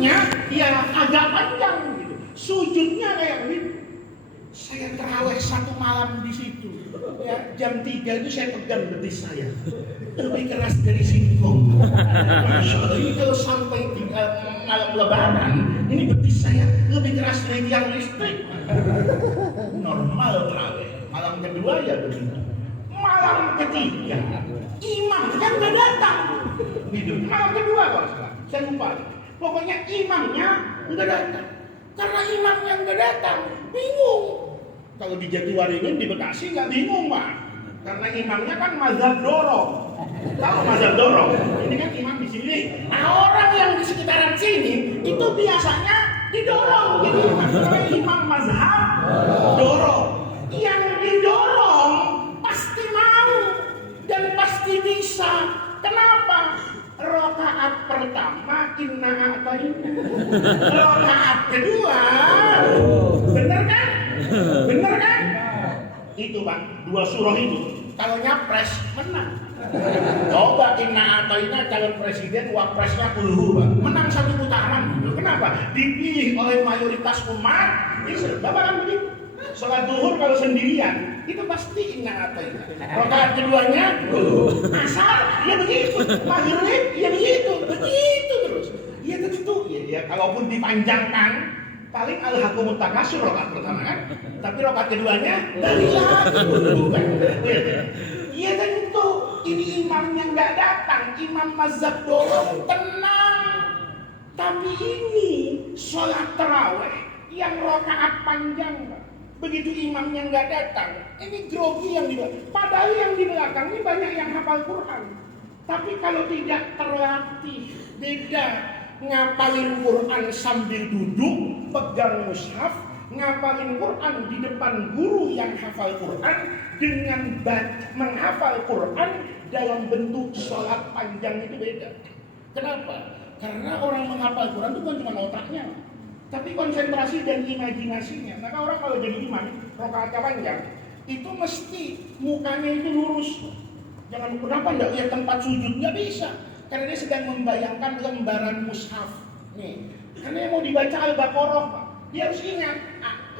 rukuknya ya agak panjang gitu, sujudnya kayak begitu. Saya terawih satu malam di situ, ya, jam 3 itu saya pegang betis saya, lebih keras dari singkong. Masya Allah, ini kalau sampai malam lebaran, ini betis saya lebih keras dari tiang listrik. Normal terawih. Malam kedua ya begitu. Malam ketiga, imamnya nggak datang. Gitu. Malam kedua kalau saya lupa. Pokoknya imamnya nggak datang. Karena imamnya nggak datang, bingung. Kalau di Jatiwaringin di Bekasi nggak bingung, Pak. Karena imamnya kan mazhab dorong. Tahu mazhab dorong? Ini kan imam di sini. Nah, orang yang di sekitaran sini itu biasanya didorong. Jadi imam mazhab dorong. Yang didorong pasti mau dan pasti bisa. Kenapa? Rakaat pertama inna a'tayna. Rakaat kedua, bener kan? Bener kan? Itu Pak, 2 surah itu kalau nyapres menang. Coba inna a'tayna calon presiden, wapresnya kulhu Pak, menang 1 putaran. Kenapa? Dipilih oleh mayoritas umat Islam. Bapak kan begitu. Sholat duhur kalau sendirian itu pasti inna a'tayna. Rakaat keduanya asar, ya begitu. Maghrib, ya begitu. Begitu terus. Ya tentu. Ya kalaupun dipanjangkan, paling alhaqumut takasur rakaat pertama kan. Tapi rakaat keduanya dari lagi. Ya tentu. Ini imamnya nggak datang, imam mazhab dorong, tenang. Tapi ini sholat tarawih yang rakaat panjang, Pak. Begitu imamnya nggak datang, ini grogi yang di belakang. Padahal yang di belakang ini banyak yang hafal Quran. Tapi kalau tidak terlatih, beda. Ngapalin Quran sambil duduk, pegang mushaf, ngapalin Quran di depan guru yang hafal Quran dengan menghafal Quran dalam bentuk sholat panjang itu beda. Kenapa? Karena orang menghafal Quran itu bukan cuma otaknya, tapi konsentrasi dan imajinasinya. Maka orang kalau jadi imam, rakaatnya panjang, itu mesti mukanya itu lurus. Jangan kenapa enggak lihat tempat sujud, nggak bisa. Karena dia sedang membayangkan lembaran mushaf. Nih, karena yang mau dibaca Al-Baqarah, Pak. Dia harus ingat,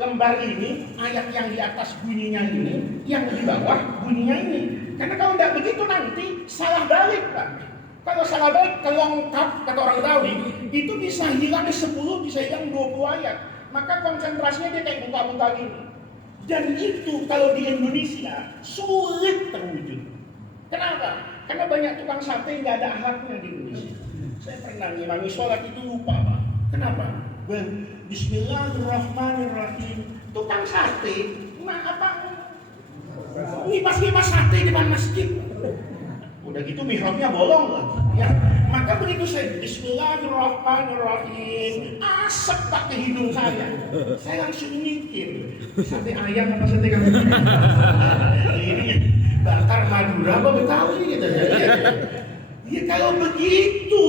lembar ini, ayat yang di atas bunyinya ini, yang di bawah bunyinya ini. Karena kalau enggak begitu nanti salah balik, Pak. Kalau salah balik, kelongkap, kata orang Betawi, itu bisa hilang 10, bisa hilang 20 ayat. Maka konsentrasinya dia kayak buka-buka gini. Dan itu kalau di Indonesia sulit terwujud. Kenapa? Karena banyak tukang sate nggak ada akhlaknya di Indonesia. Saya pernah ngimami sholat itu lupa, Pak. Kenapa? Bismillahirrahmanirrahim. Tukang sate, ngipas-ngipas sate di depan masjid. Udah gitu mihrabnya bolong lagi. Ya, maka begitu saya Bismillahirrahmanirrahim, asap tak ke hidung saya. Saya langsung mikir, sate ayam apa sate kambing? Ini bakar Madura apa Betawi gitu ya. Ya kalau begitu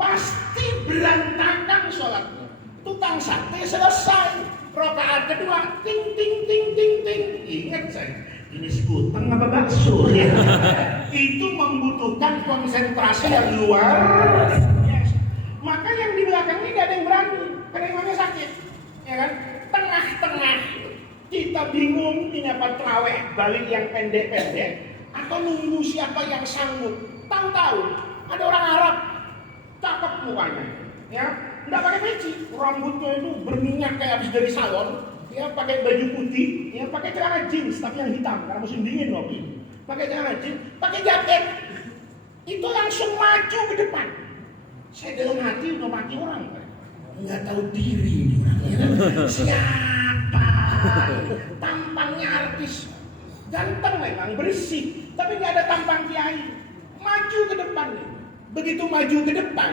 pasti berantakan sholatnya. Tukang sate selesai, rakaat kedua ting ting ting ting ting. Ingat saya, ini sekuteng apa bakso ya. Itu membutuhkan konsentrasi yang luar biasa. Maka yang di belakang ini gak ada yang berani, karena imamnya sakit, ya kan? Tengah-tengah kita bingung ini apa terawih balik yang pendek-pendek atau nunggu siapa yang sanggup. Tahu-tahu ada orang Arab cakep mukanya, ya, nggak pakai peci, rambutnya itu berminyak kayak habis dari salon, ya, pakai baju putih, ya, pakai celana jeans tapi yang hitam karena musim dingin loh, pakai celana jeans, pakai jaket, itu langsung maju ke depan. Saya dalam hati udah mati orang, nggak tahu diri ini orangnya. Siapa? Tampangnya artis, ganteng memang, bersih, tapi nggak ada tampang kiai. Maju ke depan nih. Begitu maju ke depan,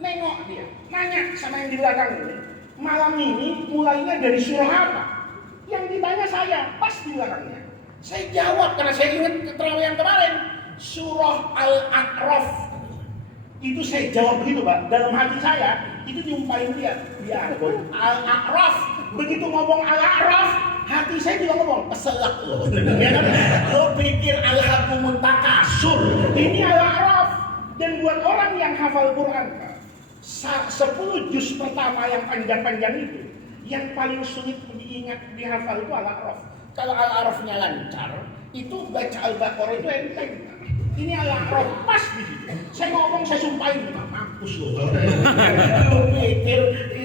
nengok dia, nanya sama yang di belakang ini, malam ini mulainya dari surah apa? Yang ditanya saya, pas di belakangnya. Saya jawab karena saya ingat terawih yang kemarin, surah Al-A'raf. Itu saya jawab begitu, Pak. Dalam hati saya, itu diumpain dia. Biar Al-A'raf. Begitu ngomong Al-A'raf, hati saya juga ngomong, keselak loh. Lo pikir alhaqumut takasur. Ini Al-A'raf. Dan buat orang yang hafal Quran, Pak, 10 juz pertama yang panjang-panjang itu, yang paling sulit diingat, dihafal itu Al-A'raf. Kalau Al-A'rafnya lancar, itu baca Al-Baqarah itu enteng. Ini Al-A'raf pas di situ. Saya ngomong, saya sumpahin, mampus loh. Lu mikir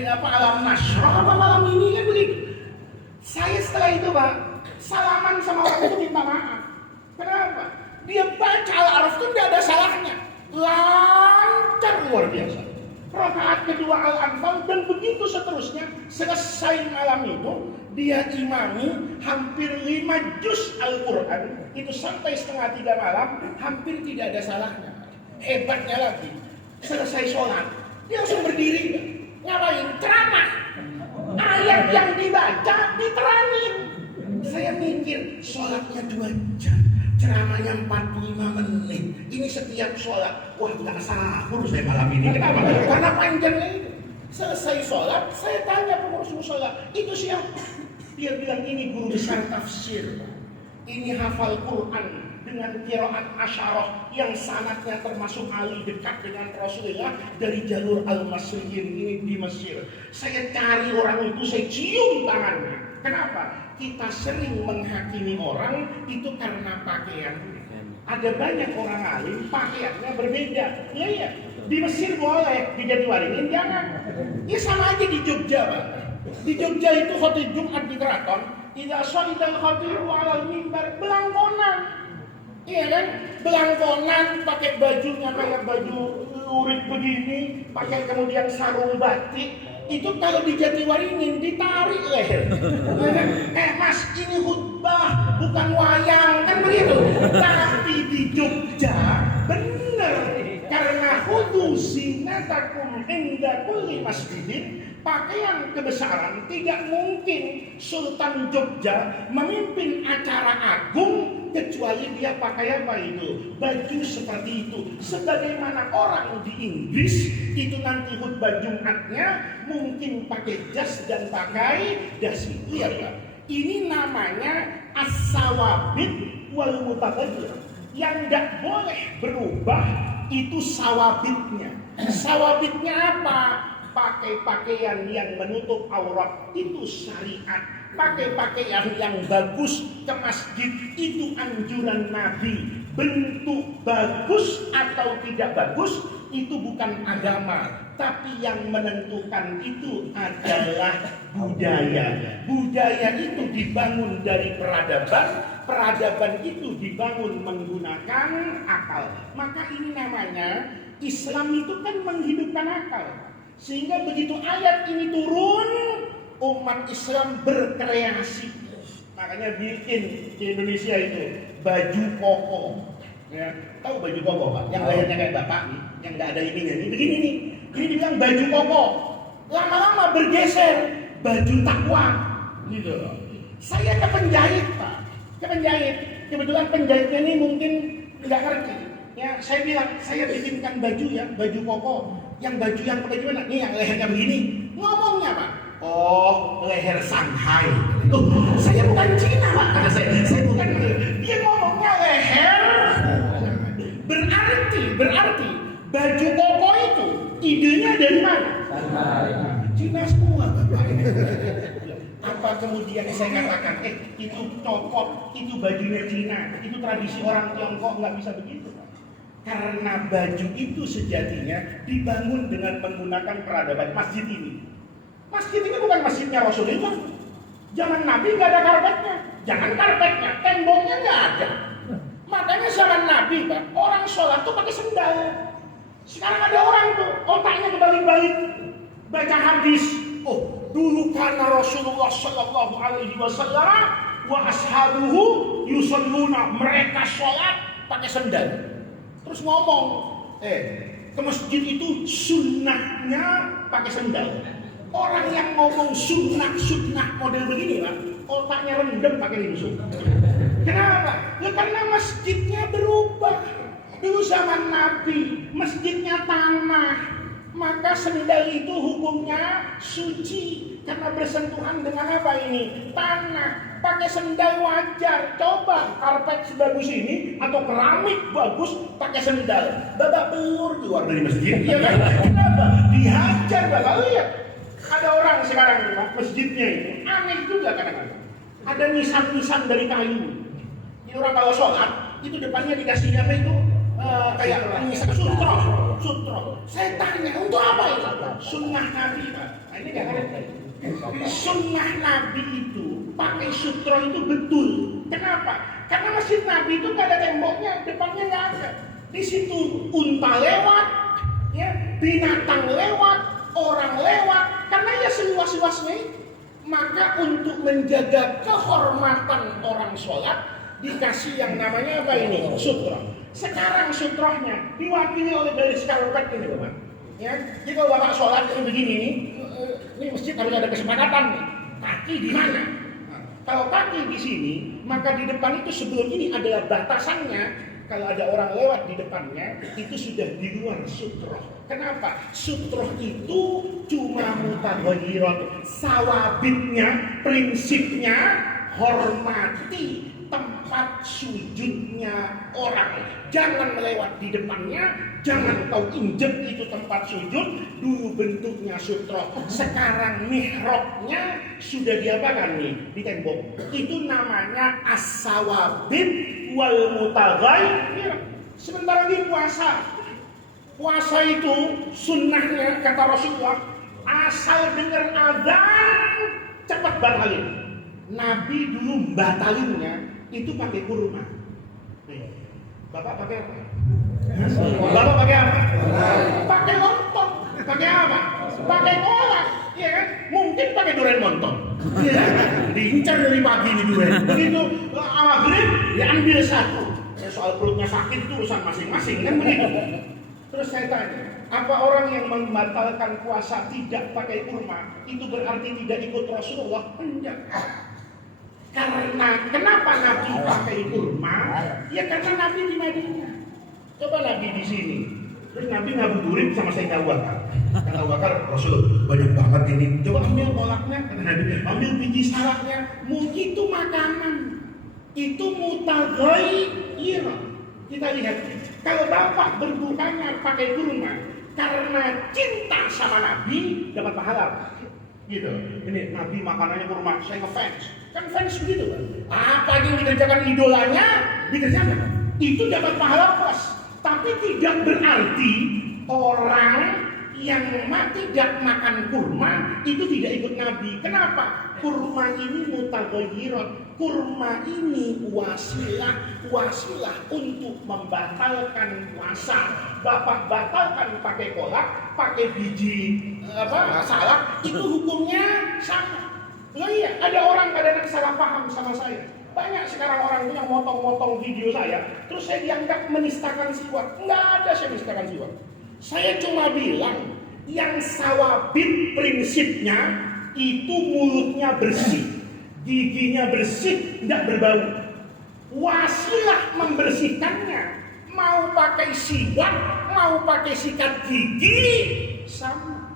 apa Alam Nasrah apa malam ini kan begitu. Saya setelah itu Pak, salaman sama orang itu minta maaf. Kenapa? Dia baca Al-A'raf itu tidak ada salahnya. Lancar luar biasa. Rakaat kedua Al-Anfal dan begitu seterusnya. Selesai malam itu dia imami hampir 5 juz Al-Quran. Itu sampai 2:30 malam hampir tidak ada salahnya. Hebatnya lagi, selesai sholat dia langsung berdiri. Ngapain? Ceramah. Ayat yang dibaca diterangin. Saya mikir sholatnya 2 jam, ceramahnya 45 menit. Ini setiap sholat, wah nggak sahur saya malam ini. Kenapa? Karena panjangnya itu. Selesai sholat, saya tanya pengurus sholat, itu siapa? Dia bilang ini guru besar tafsir. Ini hafal Quran dengan qiraat asyarah yang sanadnya termasuk ahli dekat dengan Rasulullah dari jalur Al-Masriyin ini di Mesir. Saya cari orang itu, saya cium tangannya. Kenapa? Kita sering menghakimi orang itu karena pakaian. Ada banyak orang alim pakaiannya berbeda. Iya. Di Mesir boleh, di Jatiwaringin jangan. Ya sama aja di Jogja, Pak. Di Jogja itu khotib Jumat di keraton, tidak solidal khotibu alal mimbar, belangkonan. Iya kan? Belangkonan, pakai bajunya kayak baju lurik begini, pakai kemudian sarung batik. Itu kalau di Jatiwaringin ditarik leher. Mas, ini khutbah bukan wayang, kan begitu. Tapi di Jogja benar, karena khudu zinatakum inda kulli masjidin. Pakaian kebesaran, tidak mungkin Sultan Jogja memimpin acara agung kecuali dia pakai apa itu? Baju seperti itu. Sebagaimana orang di Inggris itu nanti khutbah Jumatnya mungkin pakai jas dan pakai dasi. Lihat Pak, ini namanya as-sawabit wal mutaghayir. Yang tidak boleh berubah itu sawabitnya. Sawabitnya apa? Pakai pakaian yang menutup aurat itu syariat. Pakai pakaian yang bagus ke masjid itu anjuran Nabi. Bentuk bagus atau tidak bagus itu bukan agama, tapi yang menentukan itu adalah budaya. Budaya itu dibangun dari peradaban, peradaban itu dibangun menggunakan akal. Maka ini namanya Islam itu kan menghidupkan akal. Sehingga begitu ayat ini turun, umat Islam berkreasi. Makanya bikin di Indonesia itu baju koko. Ya, tahu baju koko Pak? Yang lehernya kayak bapak nih, yang nggak ada ininya. Ini begini nih. Ini dibilang baju koko. Lama-lama bergeser baju takwa. Gitu. Saya ke penjahit Pak, ke penjahit. Kebetulan penjahitnya ini mungkin nggak ngerti. Ya, saya bilang saya bikinkan baju ya, baju koko. Yang baju yang pakai gimana? Nih yang lehernya begini. Ngomongnya Pak, oh leher Shanghai. Saya bukan Cina Pak, kata saya bukan. Dia ngomongnya leher. Berarti baju koko itu idenya dari mana? Cina semua Bapak. Apa kemudian saya katakan, itu cokot, itu bajunya Cina, itu tradisi orang Tiongkok, nggak bisa begitu. Karena baju itu sejatinya dibangun dengan menggunakan peradaban masjid ini. Masjid ini bukan masjidnya Rasulullah. Zaman Nabi nggak ada karpetnya. Jangan karpetnya, temboknya nggak ada. Makanya zaman Nabi Pak, orang sholat tuh pakai sendal. Sekarang ada orang tuh otaknya kebalik-balik, baca hadis. Oh, dulu karena Rasulullah Shallallahu Alaihi Wasallam wa ashabuhu yusalluna, mereka sholat pakai sendal. Terus ngomong, ke masjid itu sunnahnya pakai sendal. Orang yang ngomong sunnah model begini Pak, otaknya rendem pakai limsum. Kenapa? Ya karena masjidnya berubah. Dulu zaman Nabi, masjidnya tanah. Maka sendal itu hukumnya suci karena bersentuhan dengan apa ini? Tanah. Pakai sendal wajar. Coba karpet sebagus ini atau keramik bagus pakai sendal. Babak belur keluar dari masjid. Ya kan? Kenapa? Dihajar Bapak. Lihat. Ada orang sekarang masjidnya itu aneh juga kadang-kadang. Ada nisan-nisan dari kayu. Ini orang kalau sholat itu depannya dikasih apa itu? Kayak nisan sutro. Saya tanya untuk apa itu? Sunnah Nabi Pak. Nah, ini nggak ada. Sunnah Nabi itu pakai sutro itu betul. Kenapa? Karena masjid Nabi itu nggak ada temboknya, depannya nggak ada. Di situ unta lewat, ya, binatang lewat, orang lewat. Karena ya seluas-luasnya. Maka untuk menjaga kehormatan orang sholat dikasih yang namanya apa ini? Sutro. Sekarang sutrohnya diwakili oleh garis karpet ini Bapak. Ya, jadi kalau Bapak sholat ini begini nih, ini masjid harus ada kesepakatan nih. Kaki di mana? Nah, kalau kaki di sini, maka di depan itu sebelum ini adalah batasannya. Kalau ada orang lewat di depannya, itu sudah di luar sutroh. Kenapa? Sutroh itu cuma mutaghayyirun. Sawabitnya, prinsipnya hormati tempat sujudnya orang. Jangan melewat di depannya, jangan kau injek itu tempat sujud. Dulu bentuknya sutro, sekarang mihrabnya sudah diapakan nih di tembok. Itu namanya as-sawabit wal mutaghayyir. Sementara di puasa itu sunnahnya kata Rasulullah, asal dengar adzan cepat batalin. Nabi dulu batalinnya itu pakai kurma. Bapak pakai apa? Bapak pakai apa? Pakai lontong. Pakai apa? Pakai kolak. Ya kan? Mungkin pakai durian montong. Ya, diincar dari pagi ini durian. Begitu maghrib diambil satu. Ya, soal perutnya sakit itu urusan masing-masing kan begitu. Terus saya tanya, apa orang yang membatalkan puasa tidak pakai kurma itu berarti tidak ikut Rasulullah? Enggak. Karena kenapa Nabi pakai kurma? Ya karena Nabi di Madinah. Coba Nabi di sini. Terus Nabi ngabuburit sama Sayyidina Abu Bakar. Kata Abu Bakar, Rasul banyak banget ini. Coba ambil kolaknya, kata Nabi. Ambil biji salaknya. Itu makanan. Itu mutaghayyir. Kita lihat. Kalau Bapak berbukanya pakai kurma karena cinta sama Nabi dapat pahala. Gitu. Ini Nabi makanannya kurma, saya ngefans. Kan fans begitu kan? Apa yang dikerjakan idolanya dikerjakan. Itu dapat pahala plus. Tapi tidak berarti orang yang tidak makan kurma itu tidak ikut Nabi. Kenapa? Kurma ini mutaghayyirun. Kurma ini wasilah untuk membatalkan puasa. Bapak batalkan pakai kolak, pakai biji salak, itu hukumnya sama. Loh iya, ada orang kadang-kadang salah paham sama saya. Banyak sekarang orang itu yang motong-motong video saya, terus saya dianggap menistakan siwak. Enggak ada saya menistakan siwak. Saya cuma bilang, yang sawabit prinsipnya itu mulutnya bersih, giginya bersih, tidak berbau. Wasilah membersihkannya, mau pakai siwak, mau pakai sikat gigi, sama.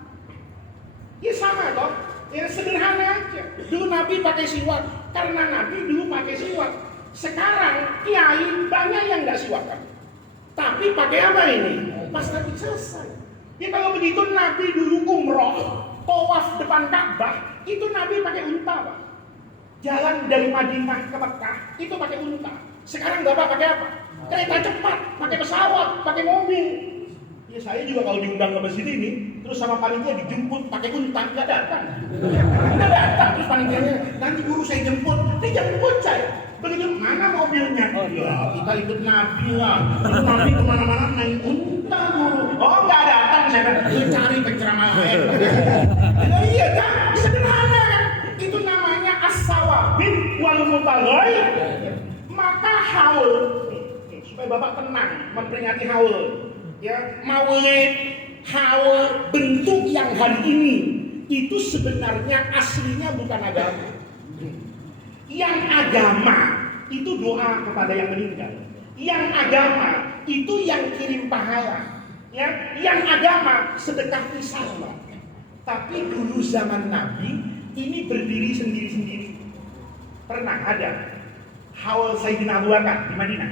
Ya sama toh. Ya sederhana aja. Dulu Nabi pakai siwak karena Nabi dulu pakai siwak. Sekarang kiai banyak yang nggak siwakan. Tapi pakai apa ini? Pas Nabi selesai. Ya kalau begitu Nabi dulu umroh, tawaf depan Ka'bah, itu Nabi pakai unta, Pak. Jalan dari Madinah ke Mekah itu pakai unta. Sekarang Bapak pakai apa? Kereta cepat, pakai pesawat, pakai mobil. Ya saya juga kalau diundang ke masjid ini, terus sama panitia dijemput pakai unta, nggak datang. Nggak datang, terus panitianya, nanti guru saya jemput, dia jemput saya. Begitu, mana mobilnya? Oh ya, kita ikut Nabi lah. Terus Nabi kemana-mana naik unta guru. Oh nggak datang, saya kan, cari penceramah lain. Iya kan, sederhana kan. Itu namanya as-sawabit wal mutaghayyir. Maka haul, supaya Bapak tenang, memperingati haul. Ya, maulid, haul, bentuk yang hari ini itu sebenarnya aslinya bukan agama. Yang agama itu doa kepada yang meninggal. Yang agama itu yang kirim pahala. Ya, yang agama sedekah pisang, Pak. Tapi dulu zaman Nabi ini berdiri sendiri-sendiri. Pernah ada haul Sayyidina Abu Bakar di Madinah.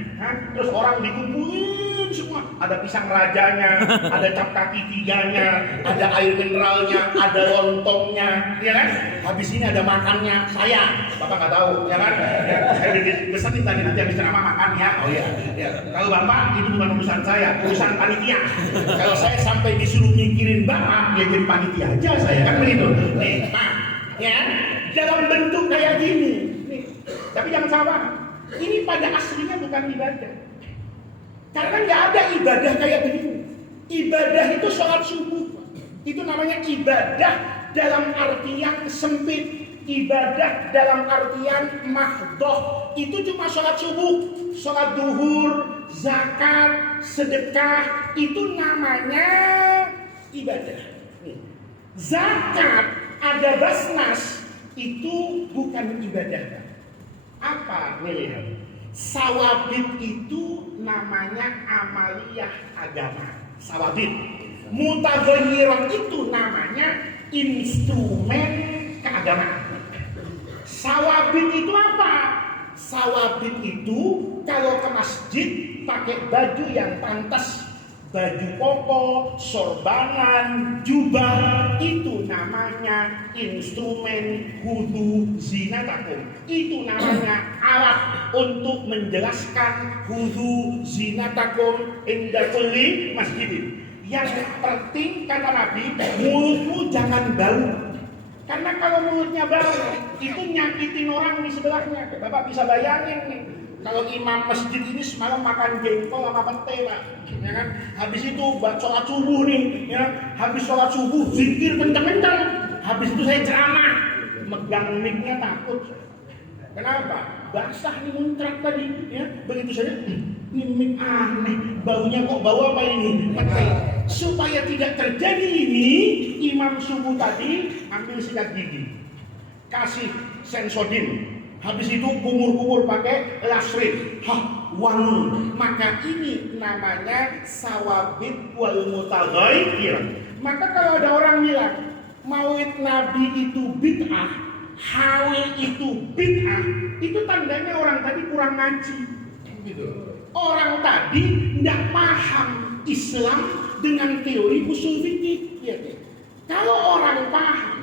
Terus orang dikumpulin semua. Ada pisang rajanya, ada cap kaki tiganya, ada air mineralnya, ada lontongnya, ya kan? Habis ini ada makannya saya. Bapak nggak tahu, ya kan? Ya, saya dipesanin tadi nanti habis ceramah makan ya. Oh iya. Ya. Kalau Bapak itu bukan urusan saya, urusan panitia. Kalau saya sampai disuruh mikirin Bapak, ya jadi panitia aja saya kan begitu. Nih, nah, ya dalam bentuk kayak gini. Nih. Tapi jangan salah, ini pada aslinya bukan ibadah. Karena nggak ada ibadah kayak begini. Ibadah itu sholat subuh. Itu namanya ibadah dalam artian sempit. Ibadah dalam artian mahdoh. Itu cuma sholat subuh, sholat duhur, zakat, sedekah. Itu namanya ibadah. Zakat, ada basnas, itu bukan ibadah. Apa melihat? Sawabit itu namanya amaliyah agama. Sawabit. Mutaghayyirah itu namanya instrumen keagamaan. Sawabit itu apa? Sawabit itu kalau ke masjid pakai baju yang pantas, baju koko, sorbangan, jubah, itu namanya instrumen hudu zinatakum. Itu namanya alat untuk menjelaskan hudu zinatakum inda kulli masjidin. Yang penting kata Nabi, mulutmu jangan bau. Karena kalau mulutnya bau, itu nyakitin orang di sebelahnya. Bapak bisa bayangin nih. Kalau imam masjid ini semalam makan jengkol sama pete, Pak, ya kan? Habis itu sholat subuh nih, ya. Habis sholat subuh zikir kencang-kencang. Habis itu saya ceramah, megang mic-nya takut. Kenapa? Basah nih muncrat tadi, ya. Begitu saja, ini mic aneh, baunya kok bau apa ini? Pete. Supaya tidak terjadi ini, imam subuh tadi ambil sikat gigi, kasih sensodin. Habis itu kumur-kumur pakai lasrin, wangi. Maka ini namanya sawabit wal mutaghayyir. Maka kalau ada orang bilang maulid Nabi itu bid'ah, hawil itu bid'ah, itu tandanya orang tadi kurang ngaji. Orang tadi tidak paham Islam dengan teori usul fikih. Kalau orang paham,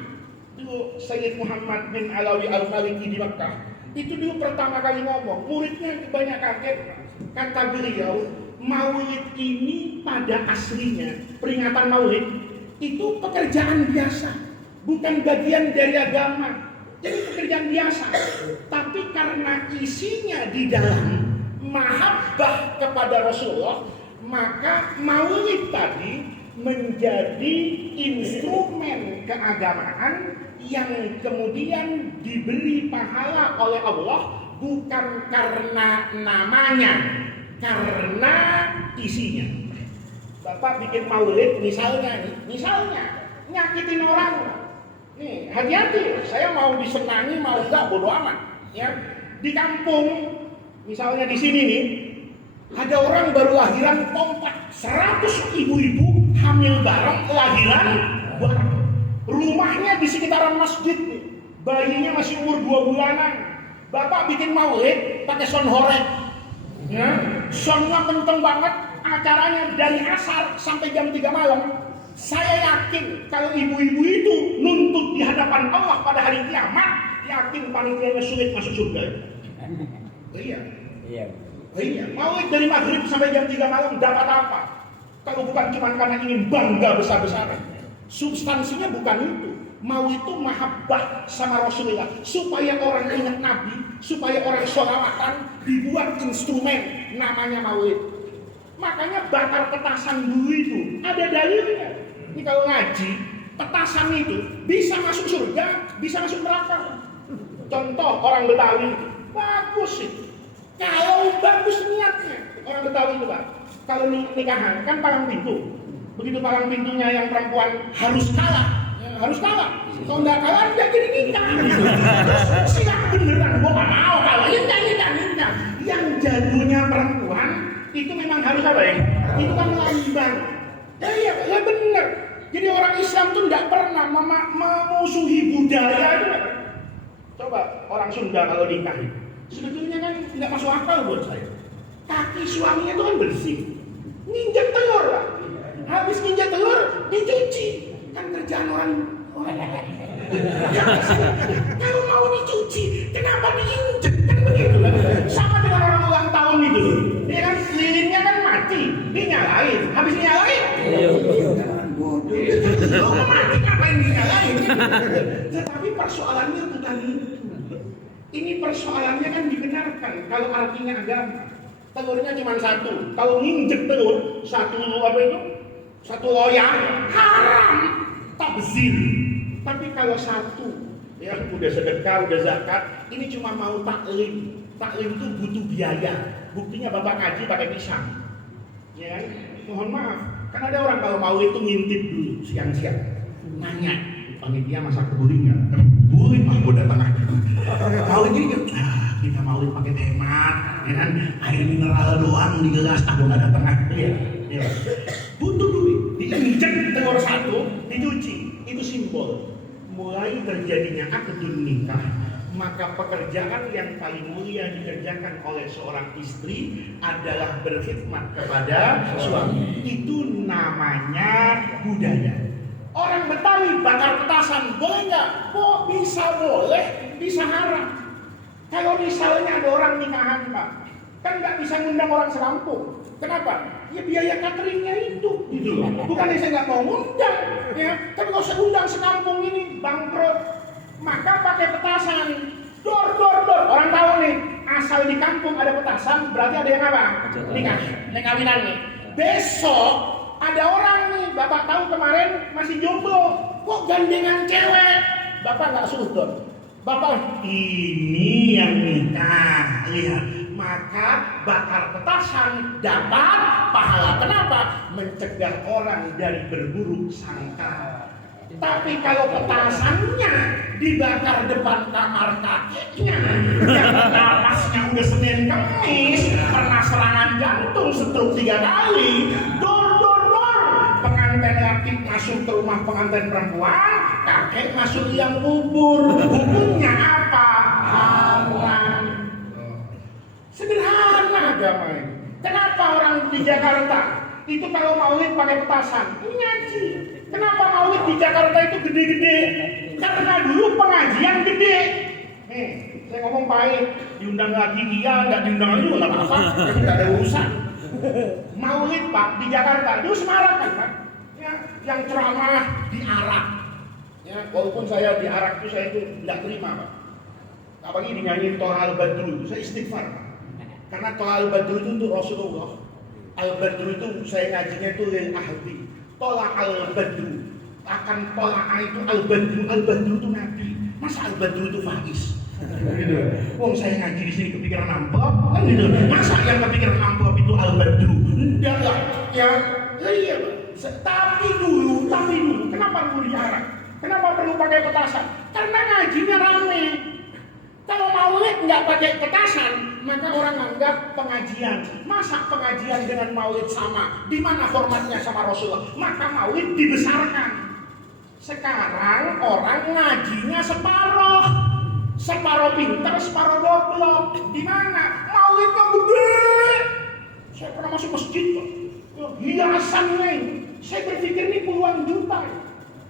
dulu Sayyid Muhammad bin Alawi Al-Maliki di Makkah, itu dulu pertama kali ngomong, muridnya banyak kaget. Kata beliau, maulid ini pada aslinya, peringatan maulid itu pekerjaan biasa, bukan bagian dari agama. Jadi pekerjaan biasa. Tapi karena isinya di dalam mahabbah kepada Rasulullah, maka maulid tadi menjadi instrumen keagamaan yang kemudian diberi pahala oleh Allah bukan karena namanya, karena isinya. Bapak bikin maulid misalnya nyakitin orang. Nih, hati-hati, saya mau disenangi mau enggak bodo amat, ya. Di kampung misalnya di sini nih, ada orang baru lahiran kompak, 100 ibu-ibu hamil bareng lahiran bareng. Rumahnya di sekitaran masjid nih. Bayinya masih umur 2 bulanan. Bapak bikin maulid pakai sound horeg. Ya, soundnya kenceng banget, acaranya dari asar sampai jam 3 malam. Saya yakin kalau ibu-ibu itu nuntut di hadapan Allah pada hari kiamat, yakin panitianya sulit masuk surga. Iya. Iya, maulid dari maghrib sampai jam 3 malam dapat apa? Kalau bukan cuma karena ingin bangga besar-besaran. Substansinya bukan itu. Mau itu mahabbah sama Rasulullah. Supaya orang ingat Nabi, supaya orang sholawatan, dibuat instrumen namanya maulid. Makanya bakar petasan dulu itu ada dalilnya. Ini kalau ngaji, petasan itu bisa masuk surga, bisa masuk neraka. Contoh orang Betawi, bagus itu. Kalau bagus niatnya, orang Betawi itu Pak. Kalau nikahan kan palang pintu. Begitu palang pintunya yang perempuan harus kalah, harus kalah. Kalau nggak kalah nggak jadi nikah. Siap beneran, gua nggak mau kalah. Nikah. Yang jagonya perempuan itu memang harus apa ya? Itu kan lambang. Iya, ya benar. Jadi orang Islam tuh nggak pernah memusuhi budaya itu. Coba orang Sunda kalau nikah, sebetulnya kan nggak masuk akal buat saya. Kaki suaminya itu kan bersih, nginjak telur lah. Habis nginjak telur dicuci, kan kerjaan orang. Ya, kalau mau dicuci, kenapa diinjek? Kan begitu kan? Sama dengan orang ulang tahun itu. Ya kan, lilinnya kan mati, dinyalain. Habis dinyalain, orang bodoh. Lo mati ngapain dinyalain? Tetapi persoalannya bukan itu. Ini persoalannya kan dibenarkan kalau artinya agama. Telurnya cuma satu. Kalau nginjek telur, satu loyang, haram, tabzir. Tapi kalau satu, ya udah sedekah, udah zakat, ini cuma mau taklim. Taklim itu butuh biaya. Buktinya bapak ngaji pakai pisang. Ya, mohon maaf. Kan ada orang kalau mau itu ngintip dulu siang-siang, nanya, panitia masak kebuli nggak? Kebuli, aku datang aja. Mau gini kan? Kita mau pakai hemat, ya kan? Air mineral doang di gelas, aku nggak datang aja. Ya. Butuh duit. Diinjek telur satu, dicuci. Itu simbol. Mulai terjadinya akdun nikah, maka pekerjaan yang paling mulia dikerjakan oleh seorang istri adalah berkhidmat kepada suami. Itu namanya budaya. Orang Betawi bakar petasan boleh nggak? Kok bisa boleh, bisa haram. Kalau misalnya ada orang nikahan Pak, kan nggak bisa ngundang orang sekampung. Kenapa? Ya biaya cateringnya itu, gitu loh. Bukannya saya nggak mau ngundang, ya. Tapi kalau saya undang sekampung ini bangkrut, maka pakai petasan, dor. Orang tahu nih, asal di kampung ada petasan, berarti ada yang apa? Nikah, yang kawinan nih. Besok ada orang nih, bapak tahu kemarin masih jomblo, kok gandengan cewek, bapak nggak suruh dor. Bapak ini yang nikah, lihat. Maka bakar petasan dapat pahala. Kenapa? Mencegah orang dari berburuk sangka. Tapi kalau petasannya dibakar depan kamar kakeknya, yang napasnya udah Senin Kemis, pernah serangan jantung stroke 3 kali, dor. Pengantin laki masuk ke rumah pengantin perempuan, kakek masuk liang kubur. Hukumnya apa? Haram. Sederhana agama ini. Kenapa orang di Jakarta itu kalau maulid pakai petasan? Ini ngaji. Kenapa maulid di Jakarta itu gede-gede? Karena dulu pengajian gede. Nih, saya ngomong pahit, diundang lagi iya, nggak diundang lagi juga nggak apa-apa, nggak ada urusan. Maulid Pak di Jakarta, dulu Semarang kan Pak? Ya, yang ceramah di Arak. Ya, walaupun saya di Arak itu saya itu nggak terima Pak. Apalagi dinyanyiin Toha Al-Badru, saya istighfar Pak. Karena Toha Al-Badru itu untuk Rasulullah. Al-Badru itu saya ngajinya itu lil ahli. Tola Al-Badru. Akan Tola itu Al-Badru itu Nabi. Masa Al-Badru itu Faiz? Gitu. Wong saya ngaji di sini kepikiran amplop, kan gitu. Masa yang kepikiran amplop itu Al-Badru? Enggak lah. Ya, iya. Tapi dulu, kenapa perlu diarah? Kenapa perlu pakai petasan? Karena ngajinya rame. Kalau maulid nggak pakai petasan, maka orang anggap pengajian. Masa pengajian dengan maulid sama? Di mana formatnya sama Rasulullah? Maka maulid dibesarkan. Sekarang orang ngajinya separuh pintar, separuh goblok. Di mana? Maulidnya gede. Saya pernah masuk masjid, hiasannya ini. Saya berpikir ini puluhan juta.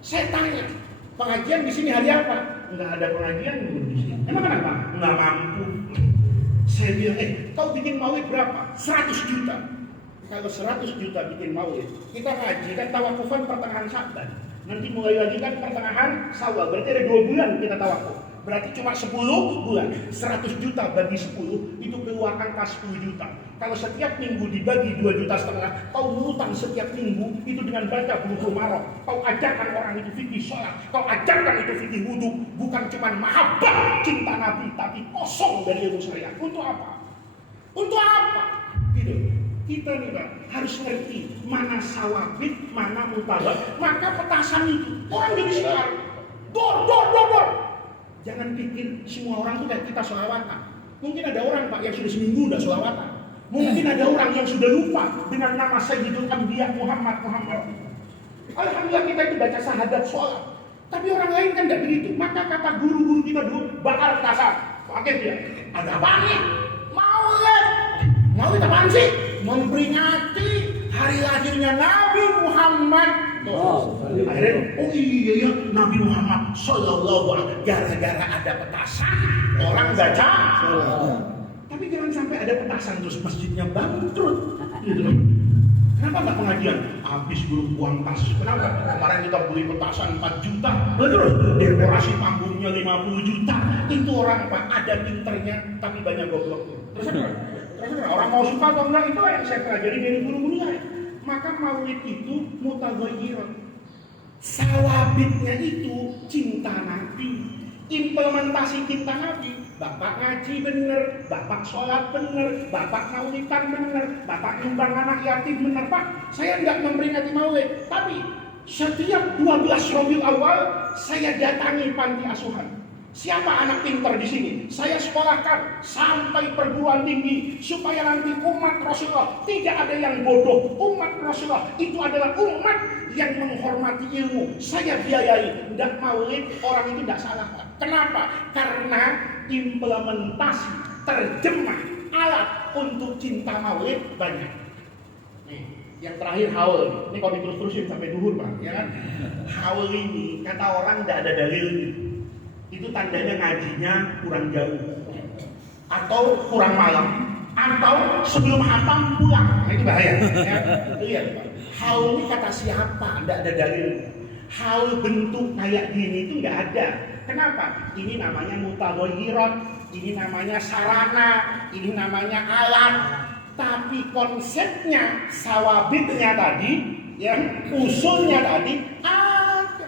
Saya tanya, pengajian di sini hari apa? Nggak ada pengajian di sini. Emang kenapa? Nggak mampu. Saya bilang, kau bikin maulid berapa? 100 juta. Kalau 100 juta bikin maulid, kita ngaji kan tawakufan pertengahan Sya'ban. Nanti mulai lagi kan pertengahan Syawal. Berarti ada 2 bulan kita tawakuf. Berarti cuma 10 bulan. 100 juta bagi 10 itu keluar angka 10 juta. Kalau setiap minggu dibagi 2,5 juta, kau urutan setiap minggu itu dengan baca Bulughul Maram. Kau ajarkan orang itu fikih sholat. Kau ajarkan itu fikih wudu. Bukan cuma mahabbah cinta Nabi, tapi kosong dari ilmu syariat. Untuk apa? Untuk apa? Gitu. Kita nih Pak harus ngerti mana sawabit, mana mutabak. Maka petasan itu orang jadi siar. Dor. Jangan pikir semua orang tuh kayak kita sholawatan. Mungkin ada orang Pak yang sudah seminggu udah sholawatan. Mungkin ada orang yang sudah lupa dengan nama Sayyidul Anbiya Muhammad. Alhamdulillah kita itu baca syahadat sholat. Tapi orang lain kan tidak begitu. Maka kata guru-guru kita dulu, bakal kasar. Pakai dia. Ada apaan nih? Maulid apaan sih? Memperingati hari lahirnya Nabi Muhammad. Akhirnya, oh iya ya, Nabi Muhammad Sallallahu Alaihi Wasallam. Gara-gara ada petasan, orang baca. Tapi jangan sampai ada petasan terus masjidnya bangkrut. Gitu. Kenapa nggak pengajian? Habis guru uang tas. Kenapa? Kemarin kita beli petasan 4 juta. Terus dekorasi panggungnya 50 juta. Itu orang Pak, ada pinternya tapi banyak gobloknya. Terus orang mau suka atau enggak itu yang saya pelajari dari guru-guru saya. Maka maulid itu mutaghayyirun. Sawabitnya itu cinta Nabi. Implementasi cinta Nabi. Bapak ngaji bener, bapak sholat bener, bapak maulidan bener, bapak nyumbang anak yatim bener. Pak, saya enggak memperingati maulid, tapi setiap 12 Rabiul Awal saya datangi panti asuhan. Siapa anak pintar di sini? Saya sekolahkan sampai perguruan tinggi supaya nanti umat Rasulullah tidak ada yang bodoh. Umat Rasulullah itu adalah umat yang menghormati ilmu. Saya biayai. Tidak maulid orang itu tidak salah. Kenapa? Karena implementasi terjemah alat untuk cinta maulid banyak. Nih, yang terakhir haul. Ini kalau diterus-terusin sampai duhur Pak, ya kan? Haul ini kata orang tidak ada dalilnya. Itu tandanya ngajinya kurang jauh atau kurang malam atau sebelum hatam pulang. Nah, itu bahaya ya. Lihat Pak, haul ini kata siapa? Tidak ada dalil. Haul bentuk kayak gini itu nggak ada. Kenapa? Ini namanya mutaghayyirun, ini namanya sarana, ini namanya alat. Tapi konsepnya, sawabitnya tadi, yang usulnya tadi ada.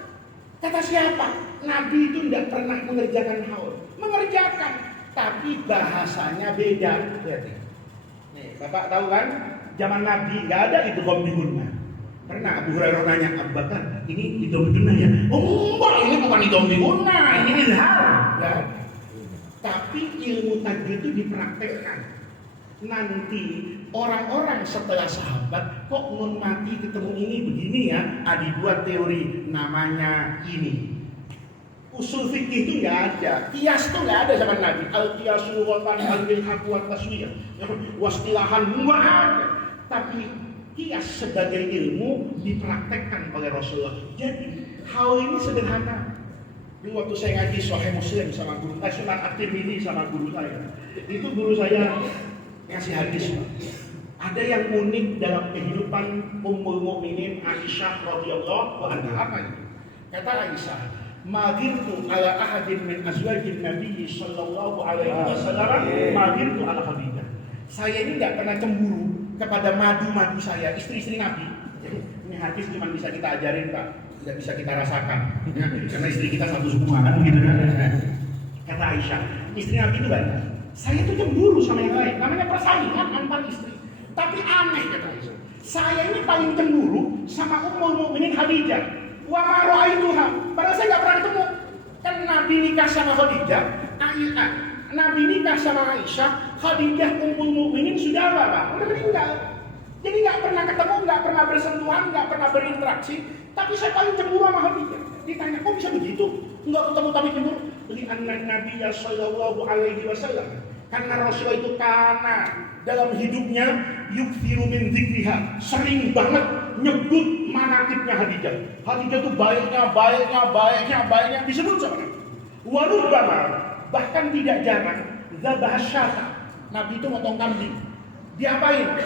Kata siapa? Nabi itu tidak pernah mengerjakan haul. Mengerjakan, tapi bahasanya beda. Lihat nih, Bapak tahu kan? Zaman Nabi nggak ada itu kombihunna. Pernah Abu Hurairah nanya, Abu Bakar, ini idom-idomnya ya? Oh enggak, ini bukan idom-idomnya, ini ilham. Ya. Tapi ilmu tajwid itu dipraktekkan. Nanti orang-orang setelah sahabat kok nun mati ketemu ini begini ya, dibuat teori namanya ini. Usul fikih itu nggak ada, kias itu nggak ada zaman Nabi. Al-qiyasu watan al-bil haqq wa taswiyah, wastilahan nggak ada. Tapi kias sebagai ilmu dipraktekkan oleh Rasulullah. Jadi hal ini sederhana. Dulu waktu saya ngaji Sahih Muslim sama guru, Sunan At-Tirmidzi sama guru saya, itu guru saya ngasih hadis Pak. Ada yang unik dalam kehidupan Ummul Mukminin Aisyah radhiyallahu anha. Apa itu? Kata Aisyah, "Magirtu ala ahadin min azwajin Nabi sallallahu alaihi wasallam, magirtu ala Khadijah." Saya ini enggak pernah cemburu kepada madu-madu saya, istri-istri Nabi. Ini hadis cuma bisa kita ajarin Pak, tidak bisa kita rasakan. Ya, karena istri kita satu semua kan gitu kan. Kata Aisyah, istri Nabi itu banyak. Saya itu cemburu sama yang lain, namanya persaingan antar istri. Tapi aneh kata Aisyah, saya ini paling cemburu sama Ummul Mukminin Khadijah. Wa ma ra'aituha, padahal saya nggak pernah ketemu. Kan Nabi nikah sama Khadijah, Nabi nikah sama Aisyah, Khadijah Ummul Mukminin sudah apa Pak? Udah meninggal. Jadi nggak pernah ketemu, nggak pernah bersentuhan, nggak pernah berinteraksi. Tapi saya paling cemburu sama Khadijah. Ditanya, kok bisa begitu? Nggak ketemu tapi cemburu. Li'anna Nabi sallallahu alaihi wasallam, karena Rasulullah itu dalam hidupnya yukthiru min dzikriha, sering banget nyebut manaqibnya Khadijah. Khadijah itu baiknya disebut sama Nabi. Warubbama, bahkan tidak jarang zabah syata. Nabi itu motong kambing. Diapain?